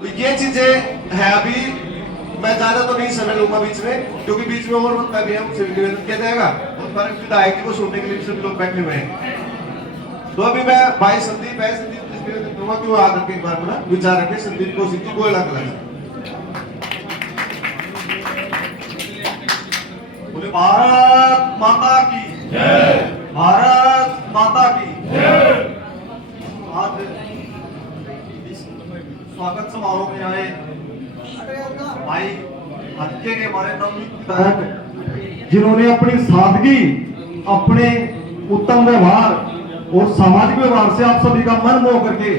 तो ये चीजें है। अभी मैं ज्यादा तो नहीं समय लूंगा बीच में, क्योंकि बीच में और वक्त भी हमसे निवेदन किया जाएगा और फर्क विधायक को सुनने के लिए सभी लोग बैठे हुए हैं। तो अभी मैं भाई संदीप है, संदीप निवेदन करूंगा कि वो आकर के एक बार अपना विचार रखे। संदीप कौशिक जी, गोला कला बोले भारत माता की जय, भारत माता की जय। आज इस स्वागत समारोह में आए भाई हल्के के हमारे विधायक, जिन्होंने अपनी सादगी, अपने उत्तम व्यवहार और सामाजिक व्यवहार से आप सभी का मन मोह करके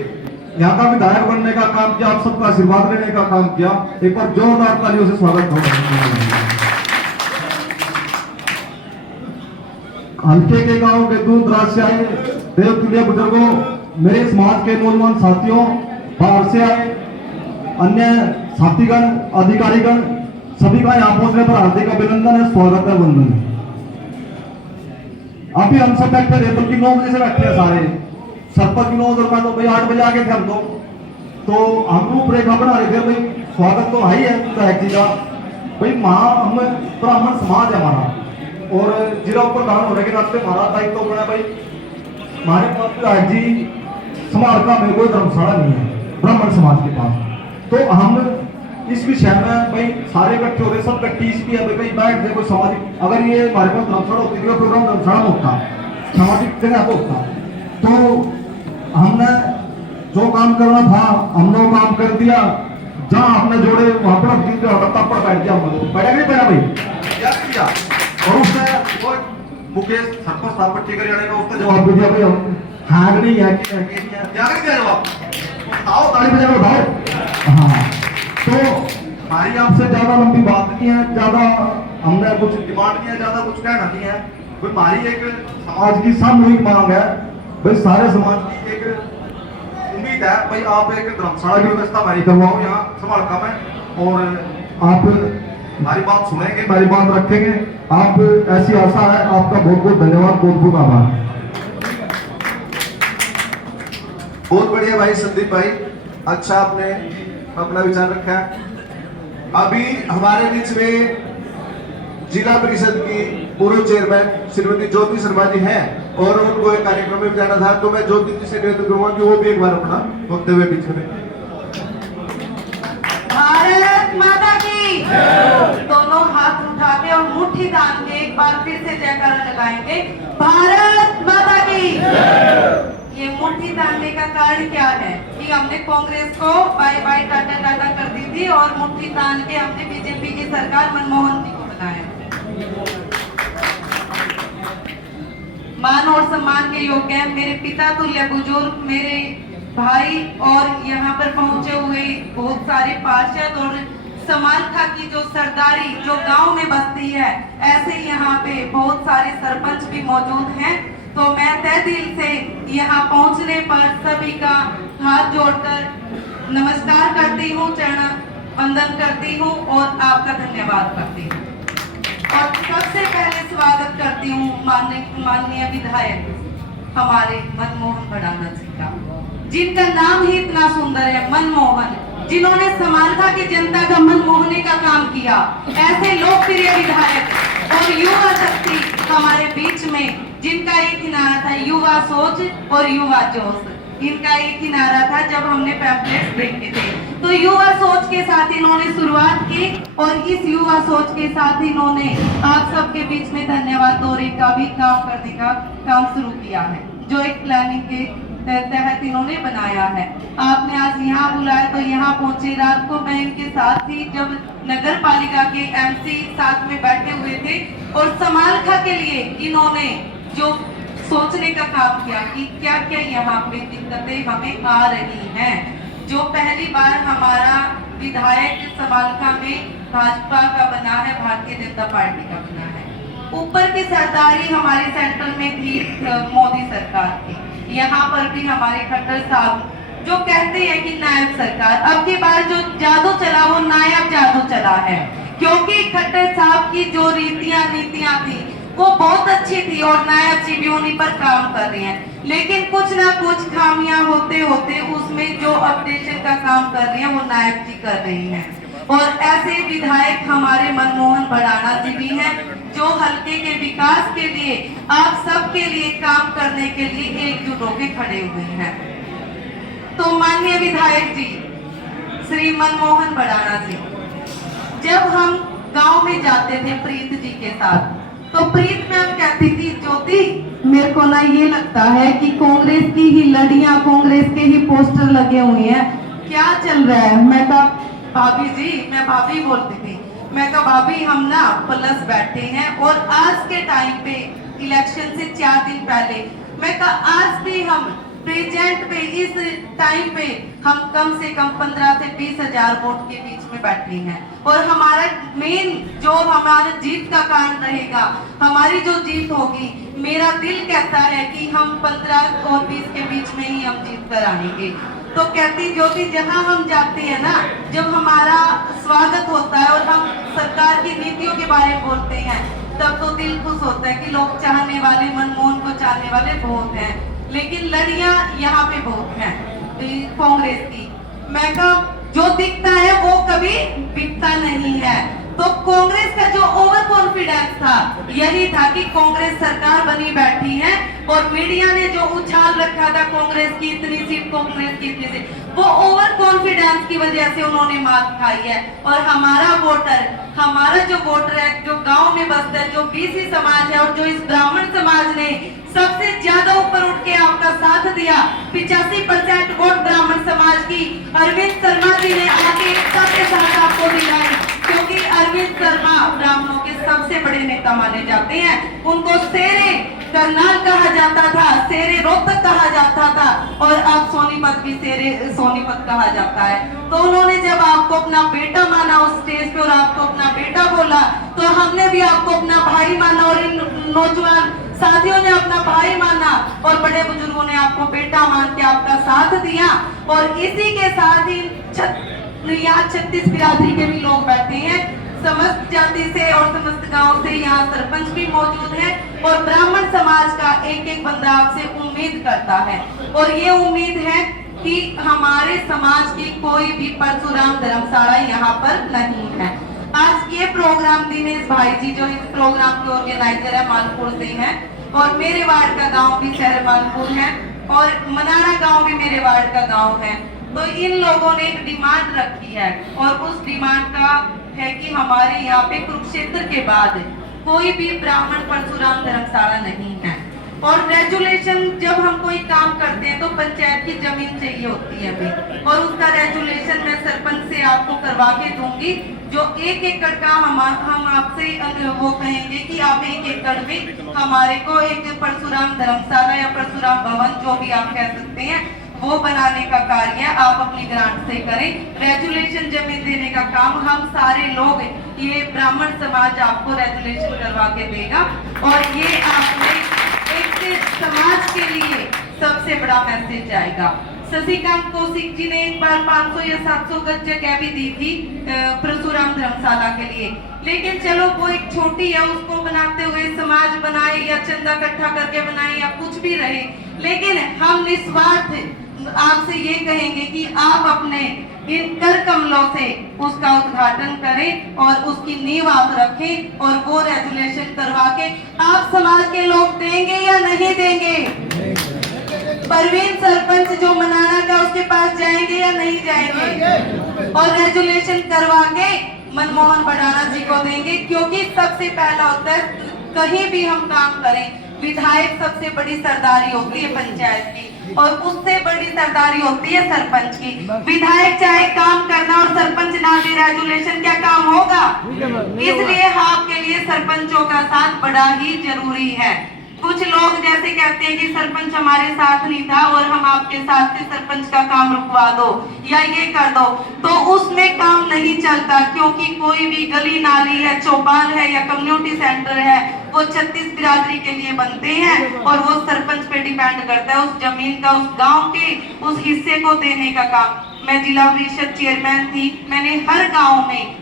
यहाँ का विधायक बनने का काम किया, आप सबका आशीर्वाद लेने का काम किया। एक बार जोरदार तालियों से स्वागत हो। हल्के के गांव के दूर दराज से आए देवतुल्य बुजुर्गों, मेरे समाज के नौजवान साथियों, बाहर से आए अन्य साथीगण, अधिकारीगण, सभी का यहाँ पहुंचने पर हार्दिक अभिनंदन है, स्वागत है, वंदन है। अभी हम सब बैठे थे, बल्कि 9 बजे से बैठे हैं सारे। सरपंच 9 और मैं तो भाई 8 बजे आके थे हम लोग। तो हम रूपरेखा बना रहे थे भाई, स्वागत तो है ही है विधायक जी का। भाई हम ब्राह्मण समाज है हमारा, और जिला प्रधान होने के नाते हमारा दायित्व तो बना भाई, हमारे पास विधायक जी समाज में कोई धर्मशाला नहीं है ब्राह्मण समाज के पास। तो हम इस विषय में भाई सारे इकट्ठे हो रहे, सब इकट्ठीस भी है भाई, बैठ देखो सामाजिक, अगर ये हमारे पास धर्मशाला होती थी, प्रोग्राम धर्मशाला होता, सामाजिक जगह तो होता। तो हमने जो काम करना था हमने वो काम कर दिया। जहां आपने जोड़े वहां पर तब पर बैठ गया, बैठा नहीं बैठा भाई, क्या किया। और उसने मुकेश सरपंच साहब पट्टी कर जाने का उसका जवाब भी दिया भाई, हम हाँ नहीं है कि क्या कर दिया जवाब, बताओ ताली बजा बताओ। हाँ, तो हमारी आपसे ज्यादा लंबी बात नहीं है, ज्यादा हमने कुछ डिमांड नहीं है, ज्यादा कुछ कहना नहीं है। भाई हमारी एक समाज की सामूहिक मांग है, भाई सारे समाज की एक उम्मीद है भाई, आप एक धर्मशाला की व्यवस्था हमारी करवाओ यहाँ समालका में, और आप हमारी बात सुनेंगे, हमारी बात रखेंगे। आप ऐसी आशा है, आपका बहुत बहुत धन्यवाद, बहुत बहुत आभार। बहुत बढ़िया भाई संदीप भाई, अच्छा आपने अपना विचार रखा है। अभी हमारे बीच में जिला परिषद की पूर्व चेयरमैन श्रीमती ज्योति शर्मा जी हैं, और उनको एक कार्यक्रम में जाना था, तो मैं ज्योति जी से निवेदन करूंगा कि वो भी एक बार अपना बोलते हुए बीच में। भारत माता की दोनों हाथ उठा के और मुट्ठी बांध के एक बार फिर से जयकारा लगाएंगे, भारत माता की। ये मुट्ठी बांधने का कारण क्या है कि हमने कांग्रेस को बाय बाय टाटा टाटा कर दी थी, और मुट्ठी बांध के हमने बीजेपी की सरकार मनमोहन जी को बनाया। मान और सम्मान के योग्य है मेरे पिता तुल्य बुजुर्ग, मेरे भाई, और यहाँ पर पहुंचे हुए बहुत सारे पार्षद और समालखा की जो सरदारी जो गांव में बसती है, ऐसे यहाँ पे बहुत सारे सरपंच भी मौजूद हैं। तो मैं तहे दिल से यहाँ पहुंचने पर सभी का हाथ जोड़कर नमस्कार करती हूँ, चरण वंदन करती हूँ और आपका धन्यवाद करती हूँ। और सबसे पहले स्वागत करती हूँ माननीय विधायक हमारे मनमोहन भड़ाना जी का, जिनका नाम ही इतना सुंदर है, मनमोहन, जिन्होंने समालखा की जनता का मन मोहने का काम किया। ऐसे लोकप्रिय विधायक और युवा शक्ति हमारे बीच में, जिनका एक ही नारा था, युवा सोच और युवा जोश। इनका एक ही नारा था जब हमने पैम्पलेट्स देखे थे, तो युवा सोच के साथ इन्होंने शुरुआत की, और इस युवा सोच के साथ इन्होंने आप सबके बीच में धन्यवाद दौरे का भी काम करने का काम शुरू किया है, जो एक प्लानिंग के तहत इन्होंने बनाया है। आपने आज यहाँ बुलाया तो यहाँ पहुंचे। रात को मैं इनके साथ थी जब नगर पालिका के एमसी साथ में बैठे हुए थे, और समालखा के लिए इन्होंने जो सोचने का काम किया कि क्या क्या यहाँ पे दिक्कतें हमें आ रही हैं। जो पहली बार हमारा विधायक समालखा में भाजपा का बना है, भारतीय जनता पार्टी का बना है। ऊपर की सरदारी हमारे सेंट्रल में थी मोदी सरकार की, यहाँ पर भी हमारे खट्टर साहब जो कहते हैं कि नायब सरकार, अब की बार जो जादू चला वो नायब जादू चला है, क्योंकि खट्टर साहब की जो रीतियां नीतियां थी वो बहुत अच्छी थी, और नायब जी भी उन्हीं पर काम कर रहे हैं। लेकिन कुछ ना कुछ खामियां होते होते उसमें जो अपडेशन का काम कर रहे हैं वो नायब जी कर रहे हैं। और ऐसे विधायक हमारे मनमोहन भड़ाना जी भी हैं जो हल्के के विकास के लिए आप सबके लिए काम करने के लिए एकजुट होकर खड़े हुए हैं। तो माननीय विधायक जी श्री मनमोहन भड़ाना जी, जब हम गांव में जाते थे प्रीत जी के साथ, तो प्रीत मैम कहती थी ज्योति मेरे को ना ये लगता है कि कांग्रेस की ही लड़ियां, कांग्रेस के ही पोस्टर लगे हुए हैं, क्या चल रहा है। मैं कहा भाभी जी, मैं भाभी बोलती थी, मैं कहा भाभी हम ना प्लस बैठे हैं और आज के टाइम पे इलेक्शन से 4 दिन पहले मैं कहा आज भी हम प्रेजेंट पे इस टाइम पे हम कम से कम 15 से 20 हजार वोट के बीच में बैठे हैं। और हमारा मेन जो हमारा जीत का कारण रहेगा, हमारी जो जीत होगी, मेरा दिल कहता है कि हम 15 और 20 के बीच में ही हम जीत कर आएंगे। तो कहती ज्योति जहां हम जाते हैं ना, जब हमारा स्वागत होता है और हम सरकार की नीतियों के बारे में बोलते हैं, तब तो दिल खुश होता है कि लोग चाहने वाले, मनमोहन को चाहने वाले बहुत हैं, लेकिन लड़ियां यहाँ पे बहुत हैं कांग्रेस की। मैं कहा जो दिखता है वो कभी बिकता नहीं है। तो कांग्रेस का जो ओवर कॉन्फिडेंस था यही था कि कांग्रेस सरकार बनी बैठी है और मीडिया ने जो उछाल रखा था कांग्रेस की इतनी सीट, कांग्रेस की इतनी सीट, वो ओवर कॉन्फिडेंस की वजह से उन्होंने मात खाई है। और हमारा जो वोटर है, जो गांव में बसता है, जो बीसी समाज है और जो इस ब्राह्मण समाज ने सबसे ज्यादा ऊपर उठ के आपका साथ दिया, 85% वोट ब्राह्मण समाज की अरविंद शर्मा जी ने आके सबके साथ आपको दिलाई, क्योंकि अरविंद शर्मा ब्राह्मणों के सबसे बड़े नेता माने जाते हैं। उनको शेरे करनाल कहा जाता था, शेरे रोहतक कहा जाता था और अब सोनीपत भी शेरे सोनीपत कहा जाता है। तो उन्होंने जब आपको अपना बेटा माना उस स्टेज पे और आपको अपना बेटा बोला, तो हमने भी आपको अपना भाई माना और इन नौजवान साथियों ने अपना भाई माना और बड़े बुजुर्गों ने आपको बेटा मान के आपका साथ दिया। और इसी के साथ ही यहाँ 36 बिरादरी के भी लोग बैठे हैं, समस्त जाति से और समस्त गांव से। यहाँ सरपंच भी मौजूद है और ब्राह्मण समाज का एक एक बंदा आपसे उम्मीद करता है, और ये उम्मीद है कि हमारे समाज की कोई भी परशुराम धर्मशाला यहाँ पर नहीं है। आज ये प्रोग्राम दिनेश भाई जी जो इस प्रोग्राम के ऑर्गेनाइजर है मालपुर से हैं, और मेरे वार्ड का गांव भी शहर मालपुर है और मनाना गांव भी मेरे वार्ड का गांव है। तो इन लोगों ने एक डिमांड रखी है और उस डिमांड का है कि हमारे यहाँ पे कुरुक्षेत्र के बाद कोई भी ब्राह्मण परशुराम धर्मशाला नहीं है। और रेजुलेशन जब हम कोई काम करते हैं तो पंचायत की जमीन चाहिए होती है हमें, और उसका रेजुलेशन मैं सरपंच से आपको करवा के दूंगी। जो 1 एकड़ का हम आपसे वो कहेंगे कि आप 1 एकड़ में हमारे को एक परशुराम धर्मशाला या परशुराम भवन जो भी आप कह सकते हैं वो बनाने का कार्य आप अपनी ग्रांट से करें। रेजुलेशन जमीन देने का काम हम सारे लोग, ये ब्राह्मण समाज आपको रेजुलेशन करवा के देगा। और ये आपने एक समाज के लिए सबसे बड़ा मैसेज जाएगा। शशिकांत कौशिक जी ने एक बार 500 या 700 गज जगह भी दी थी परशुराम धर्मशाला के लिए, लेकिन चलो वो एक छोटी है, उसको बनाते हुए समाज बनाए या चंदा इकट्ठा करके बनाए या कुछ भी रहे, लेकिन हम निस्वार्थ आपसे ये कहेंगे कि आप अपने इन कर कमलों से उसका उद्घाटन करें और उसकी नींव आप रखें और वो रेजुलेशन करवा के आप समाज के लोग देंगे या नहीं देंगे? परवीन सरपंच जो मनाना का उसके पास जाएंगे या नहीं जाएंगे? और रेजुलेशन करवा के मनमोहन भड़ाना जी को देंगे, क्योंकि सबसे पहला होता है कहीं भी हम काम करें, विधायक सबसे बड़ी सरदारी होती है पंचायत की और उससे बड़ी सरदारी होती है सरपंच की। विधायक चाहे काम करना और सरपंच ना दे रेजुलेशन, क्या काम होगा? इसलिए आपके लिए सरपंचों का साथ बड़ा ही जरूरी है। कुछ लोग जैसे कहते हैं कि सरपंच हमारे साथ नहीं था और हम आपके साथ थे, सरपंच का काम रुकवा दो या ये कर दो, तो उसमें काम नहीं चलता, क्योंकि कोई भी गली नाली है, चौपाल है या कम्युनिटी सेंटर है, वो 36 बिरादरी के लिए बनते हैं और वो सरपंच पे डिपेंड करता है उस जमीन का, उस गांव के उस हिस्से को देने का काम। मैं जिला परिषद चेयरमैन थी, मैंने हर गाँव में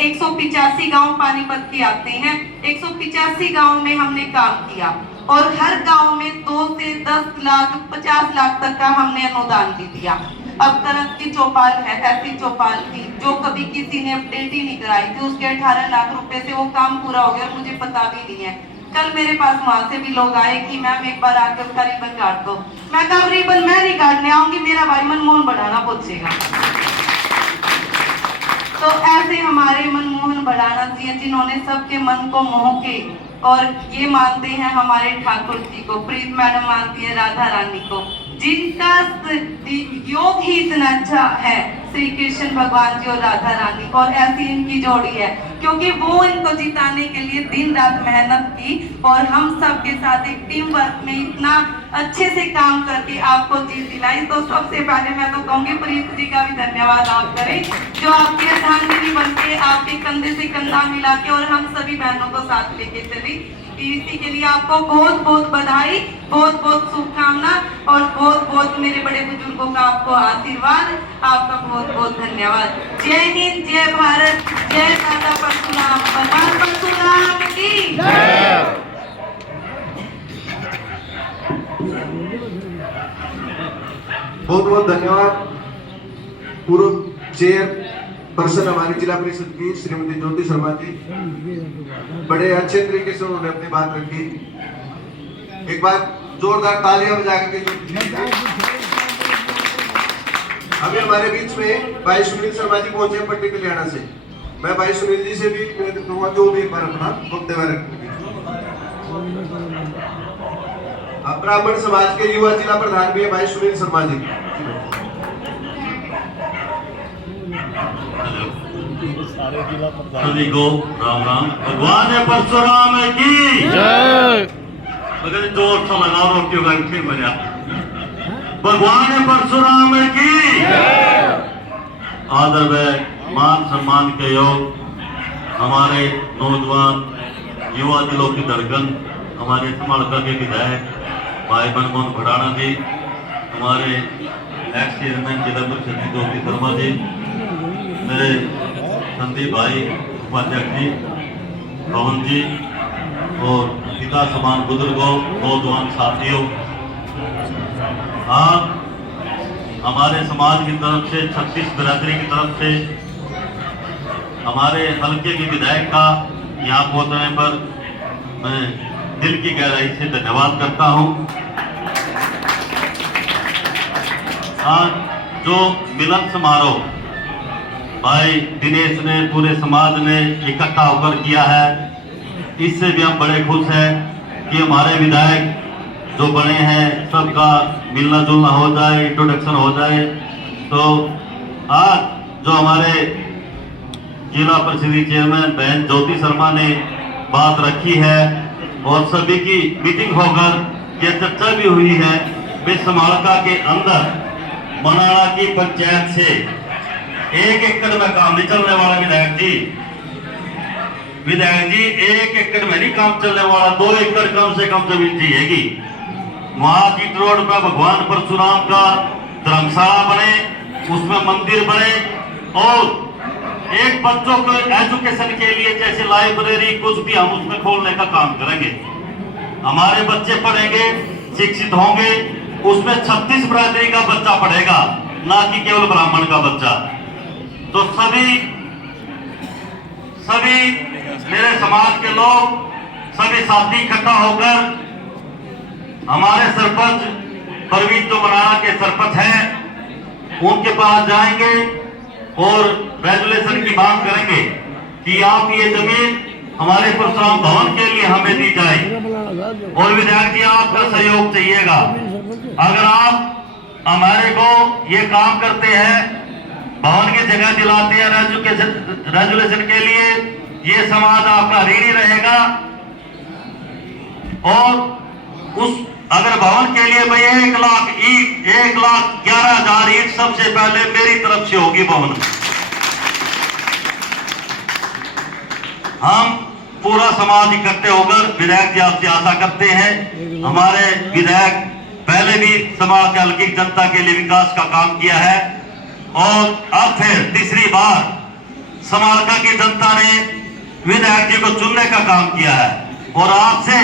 185 गांव पानीपत के आते हैं, 185 गांव में हमने काम किया और हर गांव में 2 से 10 लाख 50 लाख तक का हमने अनुदान भी दिया। अब तरफ की चौपाल है, ऐसी चौपाल थी जो कभी किसी ने अपडेट ही नहीं कराई थी, उसके 18 लाख रुपए से वो काम पूरा हो गया और मुझे पता भी नहीं है। कल मेरे पास वहां से भी लोग आए कि मैम एक बार आकर उसका रिबन काट दो। मैं कहा रिबन मैं नहीं काटने आऊंगी, मेरा भाई मनमोहन बढ़ाना पहुंचेगा। तो ऐसे हमारे मनमोहन बढ़ाना जी हैं जिन्होंने सबके मन को मोह के, और ये मानते हैं हमारे ठाकुर जी को, प्रीत मैडम मानती है राधा रानी को, जिनका योग ही इतना अच्छा है, श्री कृष्ण भगवान जी और राधा रानी, और ऐसी इनकी जोड़ी है क्योंकि वो इनको जिताने के लिए दिन रात मेहनत की और हम सब के साथ एक टीम वर्क में इतना अच्छे से काम करके आपको जीत दिलाई। तो सबसे पहले मैं तो कहूंगी प्रीत जी का भी धन्यवाद आप करें, जो आपकी अर्धांगिनी बन के आपके कंधे से कंधा मिला के और हम सभी बहनों को साथ लेके चली। इसी के लिए आपको बहुत बहुत बधाई, बहुत बहुत शुभकामना और बहुत बहुत मेरे बड़े बुजुर्गों का आपको आशीर्वाद। आपका बहुत बहुत धन्यवाद। जय हिंद, जय भारत, जय दादा परशुराम, भगवान परशुराम की जय। बहुत बहुत धन्यवाद। पूर्व चेयर पर्सन हमारी जिला परिषद की श्रीमती ज्योति शर्मा जी, बड़े अच्छे तरीके से उन्होंने अपनी बात रखी। एक बार जोरदार तालियां बजा के अभी हमारे बीच में भाई सुनील शर्मा जी पहुंचे पट्टी कल्याणा से। मैं भाई सुनील जी से भी कहूँगा जो भी एक बार अपना वक्तव्य रखेंगे। ब्राह्मण समाज के युवा जिला प्रधान भी है भाई सुनील शर्मा जी। सभी को राम राम। भगवान परशुराम की जय। मगर जोर से लगाओ रोटियों का ठीक बजा। भगवान परशुराम की जय। आदर व मान सम्मान के योग हमारे नौजवान युवा दिलों की धड़कन हमारे समालका के विधायक भाई मनमोहन भड़ाना जी, हमारे एक्स चेयरमैन जिला परिषद ज्योति शर्मा जी, मेरे संदीप भाई उपाध्यक्ष जी, पवन जी और पिता समान बुजुर्गों, नौजवान साथियों, आप हमारे समाज की तरफ से 36 बिरादरी की तरफ से हमारे हल्के के विधायक का यहाँ पहुंचने पर मैं दिल की गहराई से धन्यवाद करता हूँ। आज जो मिलन समारोह भाई दिनेश ने, पूरे समाज ने इकट्ठा होकर किया है, इससे भी हम बड़े खुश हैं कि हमारे विधायक जो बने हैं सबका मिलना जुलना हो जाए, इंट्रोडक्शन हो जाए। तो आज जो हमारे जिला परिषद चेयरमैन बहन ज्योति शर्मा ने बात रखी है और सभी की मीटिंग होकर यह चर्चा भी हुई है, वे समालका के अंदर मनाड़ा की पंचायत से 1 एकड़ में काम नहीं चलने वाला विधायक जी, 1 एकड़ में नहीं काम चलने वाला, 2 एकड़ कम से कम जमीन चाहिएगी। वहां की रोड पर भगवान परशुराम का धर्मशाला बने, उसमें मंदिर बने और एक बच्चों को एजुकेशन के लिए जैसे लाइब्रेरी कुछ भी हम उसमें खोलने का काम करेंगे। हमारे बच्चे पढ़ेंगे, शिक्षित होंगे, उसमें 36 बिरादरी का बच्चा पढ़ेगा, ना कि केवल ब्राह्मण का बच्चा। तो सभी मेरे समाज के लोग, सभी साथी इकट्ठा होकर हमारे सरपंच परवीन जो मनाड़ा के सरपंच हैं उनके पास जाएंगे और रेजुलेशन की मांग करेंगे कि आप ये जमीन हमारे परशुराम भवन के लिए हमें दी जाए और विधायक जी आपका सहयोग चाहिएगा। अगर आप हमारे को ये काम करते हैं, भवन की जगह दिलाते हैं रेजुलेशन के लिए, ये समाज आपका ऋणी रहेगा। और उस अगर भवन के लिए भाई 1 लाख ईंट, 1,11,000 ईंट सबसे पहले मेरी तरफ से होगी भवन। हम पूरा समाज इकट्ठे होकर विधायक जी आपसे आशा करते हैं। हमारे विधायक पहले भी समाज के हल्की जनता के लिए विकास का काम किया है और अब फिर तीसरी बार समालका की जनता ने विधायक जी को चुनने का काम किया है और आपसे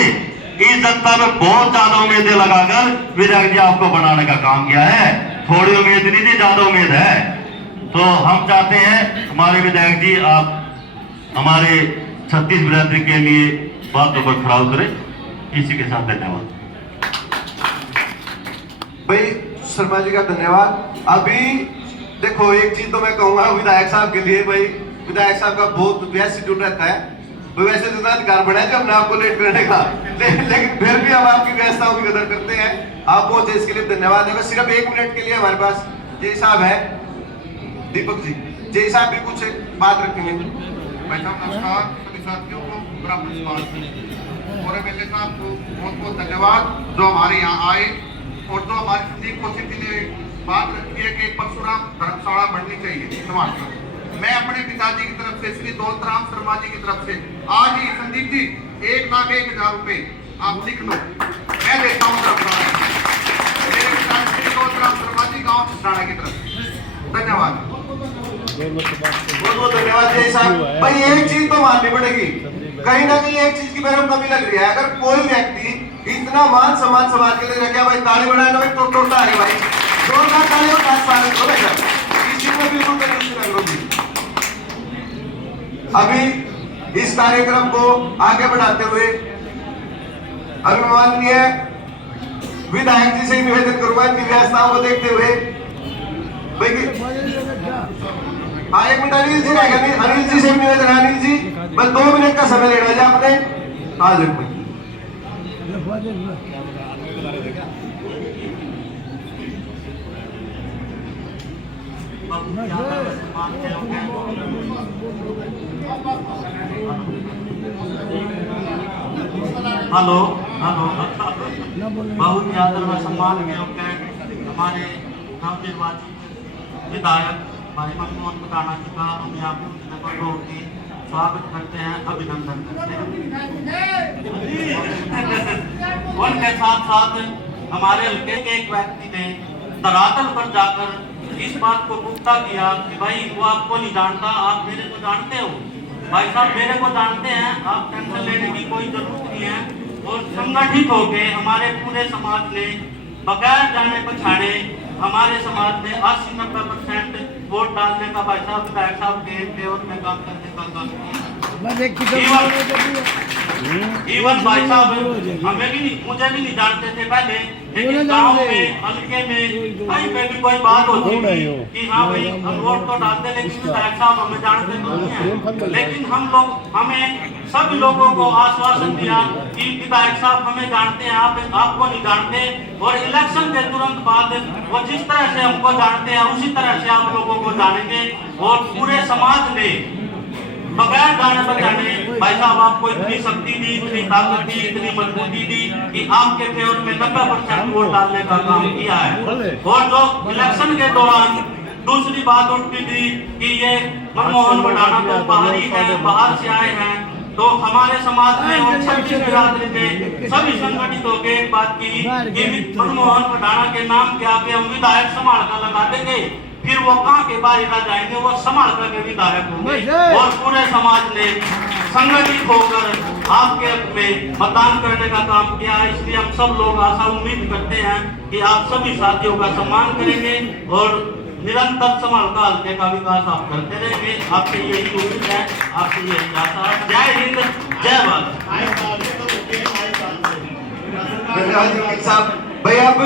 इस जनता में बहुत ज्यादा उम्मीदें लगाकर विधायक जी आपको बनाने का काम किया है। थोड़ी उम्मीद नहीं थी, ज्यादा उम्मीद है। तो हम चाहते हैं हमारे विधायक जी आप हमारे छत्तीस बिरादरी के लिए बातों पर खड़ा उतरे। इसी के साथ धन्यवाद। भाई शर्मा जी का धन्यवाद। अभी देखो एक चीज तो मैं कहूंगा विधायक साहब के लिए, भाई विधायक साहब का बहुत व्यस्त शेड्यूल रहता है। वैसे तो अधिकार बढ़ा है हमने आपको लेट करने का, लेकिन फिर भी हम आपकी व्यवस्थाओं की कदर करते हैं। आप पहुंचे इसके लिए धन्यवाद है। सिर्फ 1 मिनट के लिए हमारे पास जय साहब है, दीपक जी। जय साहब भी कुछ बात रखेंगे। भाई साहब नमस्कार, सभी साथियों को बराबर नमस्कार। और एमएलए साहब को बहुत बहुत धन्यवाद जो हमारे यहाँ आए और जो हमारी संदीप कौशिक जी ने बात रखी है कि परशुराम धर्मशाला बननी चाहिए समाज में। मैं अपने पिताजी की तरफ से श्री दौलतराम शर्मा जी की तरफ से आज ही संदीप जी 1,01,000 रुपए आप लिख लो, मैं देता हूँ धर्मशाला मेरे पिताजी श्री दौलतराम शर्मा जी गाँव छिंदवाड़ा की तरफ। धन्यवाद, बहुत बहुत धन्यवाद जय साहब। भाई एक चीज तो माननी पड़ेगी, कहीं ना कहीं एक चीज की मेरे को कमी लग रही है। अगर कोई व्यक्ति इतना मान सम्मान समाज के लिए रखे, भाई ताली बजाए ना, भाई तो टोटा है भाई, जोरदार ताली और नाच पाने को बेटा, इस चीज में बिल्कुल कंजूसी ना करो जी। अभी इस कार्यक्रम को आगे बढ़ाते हुए अभी माननीय विधायक जी से निवेदन करूंगा इनकी व्यवस्थाओं को देखते हुए। भाई हाँ 1 मिनट अनिल जी रहेगा, अनिल जी से निवेदन है। अनिल जी बस 2 मिनट का समय लेना है आपने। हाँ जी हेलो बहुत आदर व सम्मान के हमारे नवनिर्वाचित विधायक भाई मनमोहन पटाना जी का हम यहाँ पर स्वागत करते हैं, अभिनंदन करते हैं। उनके साथ साथ हमारे हल्के के एक व्यक्ति ने धरातल पर जाकर इस बात को पुख्ता किया कि भाई वो आपको नहीं जानता, आप मेरे को जानते हो। भाई साहब मेरे को जानते हैं, आप टेंशन लेने की कोई जरूरत नहीं है। और संगठित होके हमारे पूरे समाज ने बगैर जाने पछाड़े हमारे समाज में 80-90% वोट डालने का भाई साहब विधायक साहब के फेवर में काम करने का काम किया। इवन भाई साहब हमें भी नहीं, मुझे भी नहीं जानते थे पहले, लेकिन गांव में हल्के में कहीं पे भी कोई बात होती थी कि हाँ भाई हम वोट तो डालते, लेकिन विधायक साहब हमें जानते तो नहीं है। लेकिन हमें सभी लोगों को आश्वासन दिया कि विधायक साहब हमें जानते हैं, आपको नहीं जानते। और इलेक्शन के तुरंत बाद वो जिस तरह से हमको जानते हैं उसी तरह से आप लोगों को जानेंगे। और पूरे समाज ने बगैर जाने बचाने भाई साहब आपको इतनी शक्ति दी, इतनी ताकत दी, इतनी मजबूती दी कि आपके फेवर में 90% वोट डालने का काम किया है। और जो इलेक्शन के दौरान दूसरी बात उठती थी कि ये मनमोहन पटाना तो बाहरी है, बाहर से आए हैं, तो हमारे समाज में और 26 बिरादरी में सभी संगठित होकर एक बात की कि मनमोहन पटाना के नाम के आगे हम विधायक संभाल कर लगा देंगे, फिर वो कहाँ के बाहर रह जाएंगे, वो संभाल करके विधायक होंगे। और पूरे समाज ने संगठित होकर आपके हक में मतदान करने का काम किया है। इसलिए हम सब लोग आशा उम्मीद करते हैं कि आप सभी साथियों का सम्मान करेंगे और निरंतर संभाल का हल्के का विकास आप करते रहेंगे। आपसे यही उम्मीद है, आपसे यही आशा है। जय हिंद, जय भारत। धन्यवाद साहब। भाई अब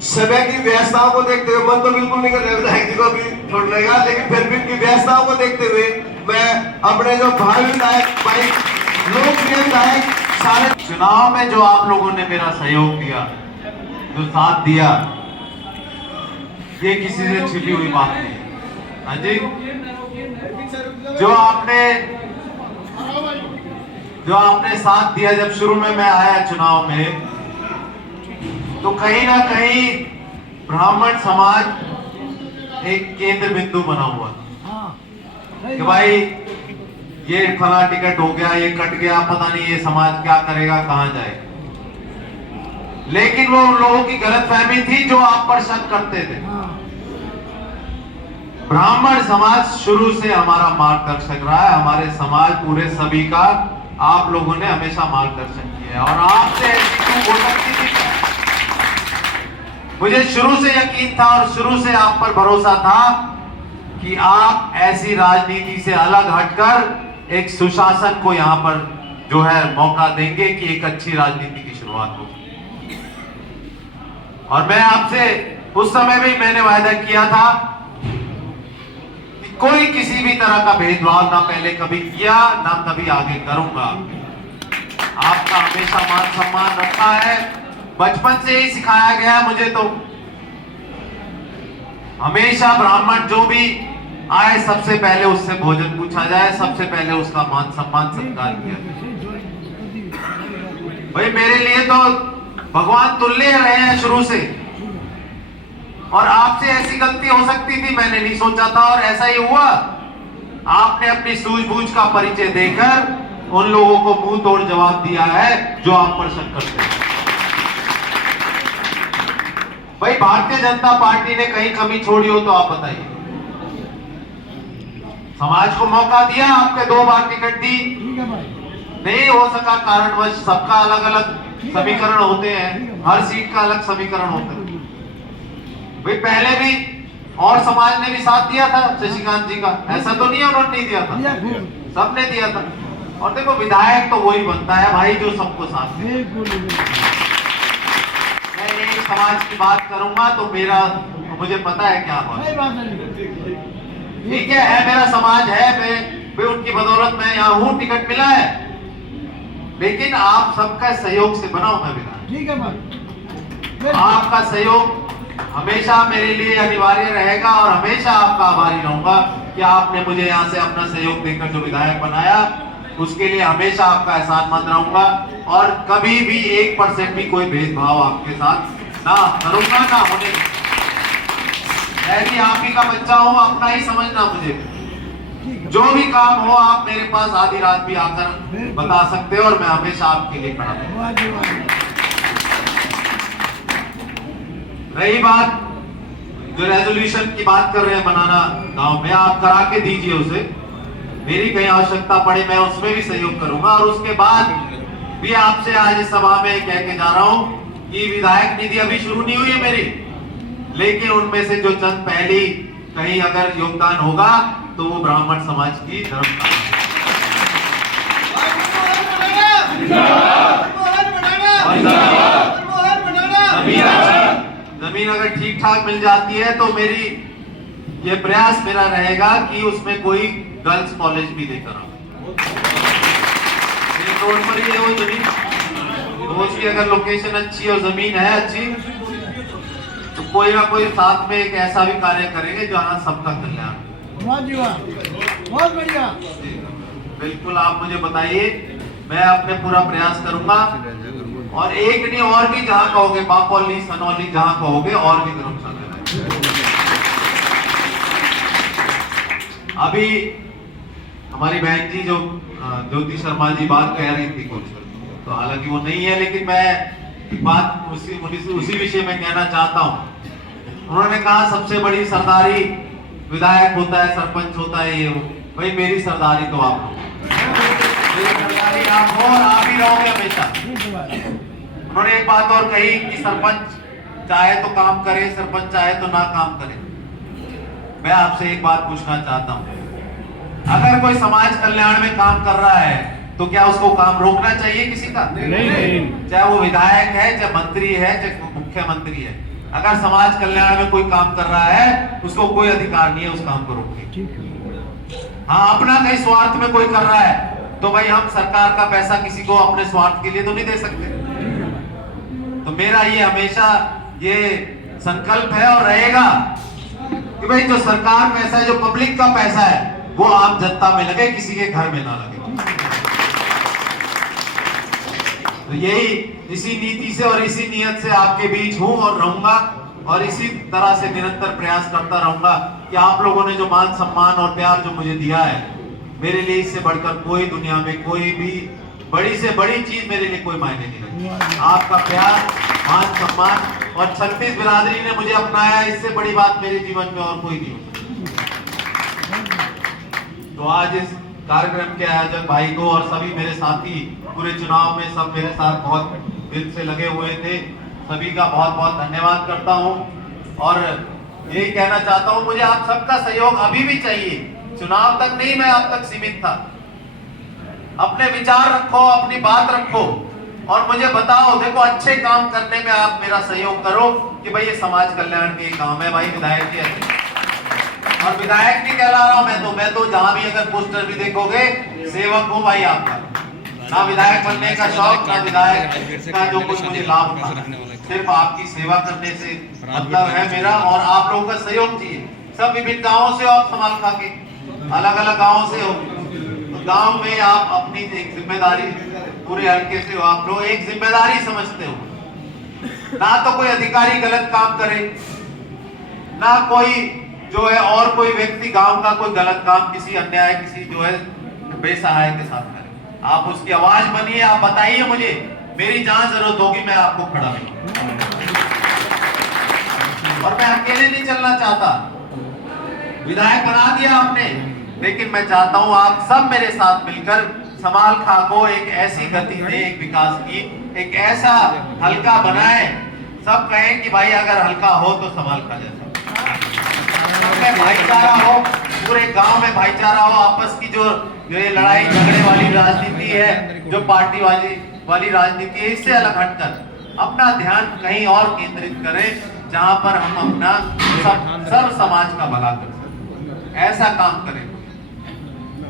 समय की व्यवस्थाओं को देखते हुए मन तो बिल्कुल नहीं कर रहा विधायक जी को अभी छोड़ने का, लेकिन फिर भी इनकी व्यवस्थाओं को देखते हुए मैं अपने जो भाई विधायक, भाई लोकप्रिय विधायक सारे चुनाव में जो आप लोगों ने मेरा सहयोग दिया, जो साथ दिया, ये किसी से छिपी हुई बात नहीं। हाँ जी, जो आपने साथ दिया जब शुरू में मैं आया चुनाव में, तो कहीं ना कहीं ब्राह्मण समाज एक केंद्र बिंदु बना हुआ कि भाई ये फला टिकट हो गया, ये कट गया, पता नहीं ये समाज क्या करेगा, कहां जाएगा। लेकिन वो उन लोगों की गलतफहमी थी जो आप पर शक करते थे। ब्राह्मण समाज शुरू से हमारा मार्गदर्शक रहा है, हमारे समाज पूरे सभी का आप लोगों ने हमेशा मार्गदर्शन किया। है और आपसे ऐसी क्यों हो सकती थी? मुझे शुरू से यकीन था और शुरू से आप पर भरोसा था कि आप ऐसी राजनीति से अलग हटकर एक सुशासन को यहां पर जो है मौका देंगे कि एक अच्छी राजनीति की शुरुआत हो। और मैं आपसे उस समय भी मैंने वायदा किया था कि कोई किसी भी तरह का भेदभाव ना पहले कभी किया ना कभी आगे करूंगा। आपका हमेशा मान सम्मान रखा है, बचपन से ही सिखाया गया मुझे। तो हमेशा ब्राह्मण जो भी आए सबसे पहले उससे भोजन पूछा जाए, सबसे पहले उसका मान सम्मान सत्कार किया। भाई मेरे लिए तो भगवान तुल्य रहे हैं शुरू से, और आपसे ऐसी गलती हो सकती थी मैंने नहीं सोचा था, और ऐसा ही हुआ। आपने अपनी सूझबूझ का परिचय देकर उन लोगों को मुंह तोड़ जवाब दिया है जो आप पर शक करते हैं। भाई भारतीय जनता पार्टी ने कहीं कमी छोड़ी हो तो आप बताइए। समाज को मौका दिया, आपके 2 बार टिकट दी, नहीं हो सका कारणवश। सबका अलग अलग समीकरण होते हैं, हर सीट का अलग समीकरण होता है। भाई पहले भी और समाज ने भी साथ दिया था शशिकांत जी का, ऐसा तो नहीं उन्होंने नहीं दिया था, सबने दिया था। और देखो विधायक तो वही बनता है भाई जो सबको साथ दे। मैं एक समाज की बात करूंगा तो मुझे पता है क्या बात, ठीक है मेरा समाज है, मैं उनकी बदौलत मैं यहाँ हूँ, टिकट मिला है, लेकिन आप सबका सहयोग से बनाऊं मैं विधायक। आपका सहयोग हमेशा मेरे लिए अनिवार्य रहेगा और हमेशा आपका आभारी रहूंगा कि आपने मुझे यहाँ से अपना सहयोग देकर जो विधायक बनाया, उसके लिए हमेशा आपका एहसानमंद रहूंगा। और कभी भी 1% भी कोई भेदभाव आपके साथ ना करूंगा, ना होने। मैं भी आप ही का बच्चा हूं, अपना ही समझना मुझे। जो भी काम हो आप मेरे पास आधी रात भी आकर बता सकते हो और मैं हमेशा आपके लिए खड़ा हूं। रही बात जो रेजोल्यूशन की बात कर रहे हैं बनाना गांव में, आप करा के दीजिए उसे। मेरी कहीं आवश्यकता पड़े मैं उसमें भी सहयोग करूंगा। और उसके बाद भी आपसे आज इस सभा में कह के जा रहा हूं कि विधायक निधि अभी शुरू नहीं हुई है मेरी, लेकिन उनमें से जो चंद पहली कहीं अगर योगदान होगा तो वो ब्राह्मण समाज की धर्मशाला जमीन अगर ठीक ठाक मिल जाती है तो मेरी ये प्रयास मेरा रहेगा कि उसमें कोई गर्ल्स कॉलेज भी लेकर आऊं। रोड पर ही है वो जमीन, तो उसकी अगर लोकेशन अच्छी और जमीन है अच्छी तो कोई ना कोई साथ में एक ऐसा भी कार्य करेंगे जहां सबका कल्याण। बहुत बढ़िया। बिल्कुल आप मुझे बताइए, मैं अपने पूरा प्रयास करूंगा। और एक नहीं और भी जहां कहोगे, बापौली सनौली जहां कहोगे और भी धर्मशाला। अभी हमारी बहन जी जो ज्योति शर्मा जी बात कह रही थी कुछ, तो हालांकि वो नहीं है, लेकिन मैं एक बात उसी विषय में कहना चाहता हूं। उन्होंने कहा सबसे बड़ी सरदारी विधायक होता है, सरपंच होता है, ये भाई मेरी सरदारी तो आप हो, मेरी सरदारी आप हो और आप ही रहोगे हमेशा। उन्होंने एक बात और कही कि सरपंच चाहे तो काम करे, सरपंच चाहे तो ना काम करे। मैं आपसे एक बात पूछना चाहता हूं, अगर कोई समाज कल्याण में काम कर रहा है तो क्या उसको काम रोकना चाहिए किसी का? नहीं। चाहे वो विधायक है, चाहे मंत्री है, चाहे मुख्यमंत्री है, अगर समाज कल्याण में कोई काम कर रहा है उसको कोई अधिकार नहीं है उस काम को रोकने। हाँ, अपना कहीं स्वार्थ में कोई कर रहा है तो भाई हम सरकार का पैसा किसी को अपने स्वार्थ के लिए तो नहीं दे सकते। तो मेरा ये हमेशा ये संकल्प है और रहेगा कि भाई जो सरकार पैसा है, जो पब्लिक का पैसा है, वो आम जनता में लगे, किसी के घर में ना लगे। तो यही इसी नीति से और इसी नियत से आपके बीच हूं और रहूंगा, और इसी तरह से निरंतर प्रयास करता रहूंगा कि आप लोगों ने जो मान सम्मान और प्यार जो मुझे दिया है, मेरे लिए इससे बढ़कर कोई दुनिया में कोई भी बड़ी से बड़ी चीज मेरे लिए कोई मायने नहीं रखती। आपका प्यार, मान सम्मान और 36 बिरादरी ने मुझे अपनाया, इससे बड़ी बात मेरे जीवन में और कोई नहीं हो। तो आज इस कार्यक्रम के आयोजक भाई को और सभी मेरे साथी पूरे चुनाव में सब मेरे साथ बहुत दिल से लगे हुए थे, सभी का बहुत बहुत धन्यवाद करता हूं। और यही कहना चाहता हूं, मुझे आप सबका सहयोग अभी भी चाहिए। चुनाव तक नहीं मैं आप तक सीमित था। अपने विचार रखो, अपनी बात रखो और मुझे बताओ। देखो, अच्छे काम करने में आप मेरा सहयोग करो कि भाई ये समाज कल्याण के काम है। भाई विधायक जी है और विधायक नहीं कहला रहा हूं मैं तो जहां भी अगर पोस्टर भी देखोगे, सेवक हूं भाई आपका। ना विधायक बनने का शौक, ना विधायक का जो कुछ मुझे लाभ उठाना, सिर्फ आपकी सेवा करने से मतलब है मेरा। और आप लोगों का सहयोग चाहिए। सब विभिन्न गाँवों से हो, आप संभाल खा के अलग अलग गाँवों से हो, तो गाँव में आप अपनी एक जिम्मेदारी, पूरे हल्के से हो आप लोग, एक जिम्मेदारी समझते हो। ना तो कोई अधिकारी गलत काम करे, ना कोई जो है और कोई व्यक्ति गांव का कोई गलत काम किसी अन्याय, किसी जो है बेसहाय के साथ करे। आप उसकी आवाज बनिए, आप बताइए मुझे, मेरी जहां जरूरत होगी मैं आपको खड़ा रहूंगा। और मैं अकेले नहीं चलना चाहता। विधायक बना दिया आपने, लेकिन मैं चाहता हूं आप सब मेरे साथ मिलकर समाल खा को एक ऐसी गति दें, एक विकास की एक ऐसा हल्का बनाए, सब कहें कि भाई अगर हल्का हो तो समाल खा जैसा में भाईचारा हो, पूरे गांव में भाईचारा हो। आपस की जो ये लड़ाई झगड़े वाली राजनीति है, जो पार्टी वाली राजनीति है, इससे अलग हटकर अपना ध्यान कहीं और केंद्रित करें जहां पर हम अपना सब समाज का भला कर सकें। ऐसा काम करें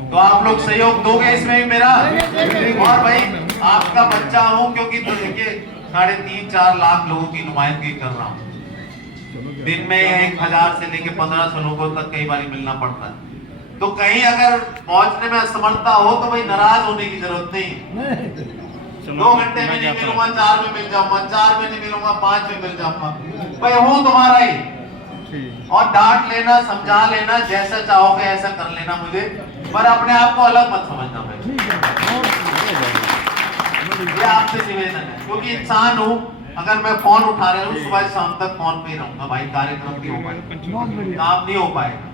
तो आप लोग सहयोग दोगे इसमें भी मेरा। और भाई आपका बच्चा हूं, क्योंकि तो देखिए 3.5-4 लाख लोगों की नुमाइंदगी कर रहा हूं। दिन में 1000 से लेके 1500 लोगों तक कई बार मिलना पड़ता है। तो कहीं अगर पहुंचने में असमर्थता हो तो भाई नाराज होने की जरूरत नहीं। 2 घंटे में नहीं मिलूंगा, 4 में मिल जाऊंगा, 4 में नहीं मिलूंगा, 5 में मिल जाऊंगा। भाई हूं तुम्हारा ही। और डांट लेना, समझा लेना, जैसा चाहोगे ऐसा कर लेना मुझे, पर अपने आप को अलग मत समझना भाई। ये आपसे निवेदन है, क्योंकि इंसान हूं। अगर मैं फोन उठा रहा हूँ सुबह शाम तक फोन पे ही रहूंगा भाई, कार्यक्रम नहीं हो पाएगा, काम नहीं हो पाएगा।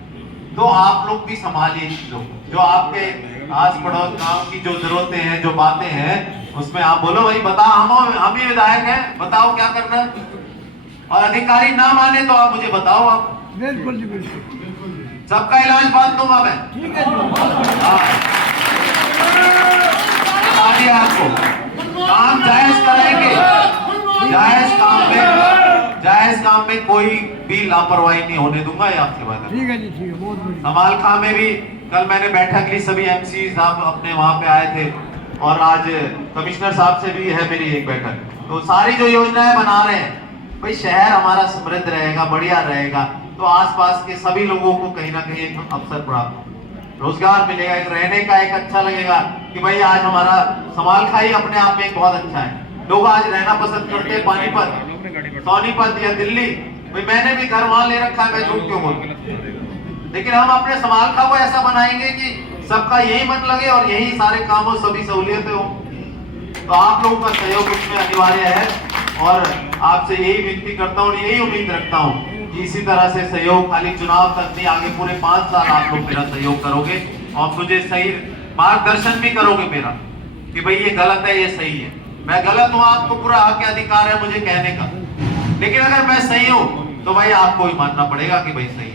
तो आप लोग भी संभालिए चीजों को। जो आपके आस पड़ोस गांव की जो जरूरतें हैं, जो बातें हैं, उसमें आप बोलो भाई बताओ, हम ही विधायक हैं, बताओ क्या करना है। और अधिकारी ना माने तो आप मुझे बताओ। आप बिल्कुल जी, बिल्कुल सबका इलाज बांध दूंगा मैं। ठीक है जी। आपको काम जायज कराएंगे। जायज काम में कोई भी लापरवाही नहीं होने दूंगा, ये आपसे बात है। ठीक है जी, ठीक है, बहुत बढ़िया। समाल खा में भी कल मैंने बैठक ली, सभी एमसी साहब अपने वहां पे आए थे और आज कमिश्नर साहब से भी है मेरी एक बैठक। तो सारी जो योजनाएं बना रहे हैं भाई, शहर हमारा समृद्ध रहेगा, बढ़िया रहेगा, तो आसपास के सभी लोगों को कहीं ना कहीं एक अवसर प्राप्त, रोजगार मिलेगा, एक रहने का एक अच्छा लगेगा कि भाई आज हमारा समाल खा ही अपने आप में एक बहुत अच्छा है। लोग आज रहना पसंद करते हैं पानीपत, सोनीपत या दिल्ली। भाई मैंने भी घर वहां ले रखा है, मैं झूठ क्यों बोलूं। लेकिन हम अपने समाल खा को ऐसा बनाएंगे कि सबका यही मन लगे और यही सारे काम हो, सभी सहूलियतें हो। तो आप लोगों का सहयोग इसमें अनिवार्य है और आपसे यही विनती करता हूँ, यही उम्मीद रखता हूँ कि इसी तरह से सहयोग खाली चुनाव तक नहीं, आगे पूरे 5 साल आप लोग मेरा सहयोग करोगे और मुझे सही मार्गदर्शन भी करोगे मेरा कि भाई ये गलत है, ये सही है। मैं गलत हूं, आपको पूरा हक अधिकार है मुझे कहने का, लेकिन अगर मैं सही हूं तो भाई आपको ही मानना पड़ेगा कि भाई सही है।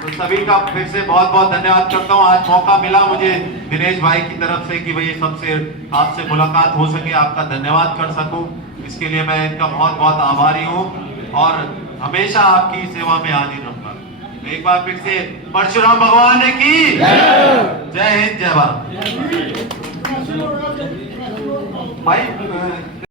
तो सभी का फिर से बहुत बहुत धन्यवाद करता हूं। आज मौका मिला मुझे दिनेश भाई की तरफ से कि भाई सबसे आपसे मुलाकात हो सके, आपका धन्यवाद कर सकूं, इसके लिए मैं इनका बहुत बहुत आभारी हूं और हमेशा आपकी सेवा में हाजिर रहूंगा। एक बार फिर से परशुराम भगवान की जय हिंद, जय भारत। भाई